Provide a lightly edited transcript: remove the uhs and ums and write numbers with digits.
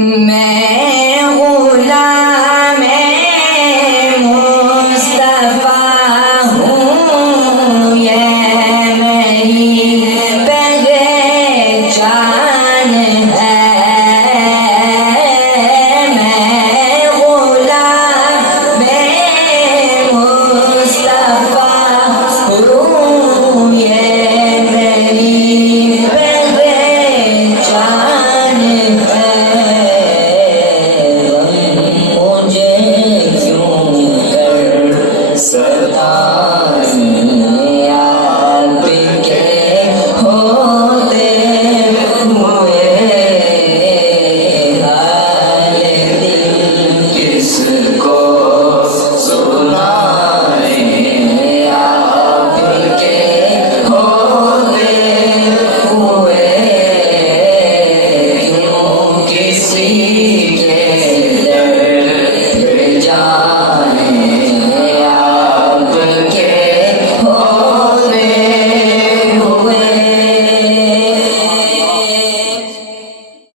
मैं गुलाम मुस्तफा हूँ, ये मेरी पहचान है। मैं गुलाम मुस्तफा हूँ, ये मेरी पहचान है। मुझे क्यों कर सताएं आपके होते हुए, हाल दिल किसको सुनाएं आपके होते हुए, क्यों किसी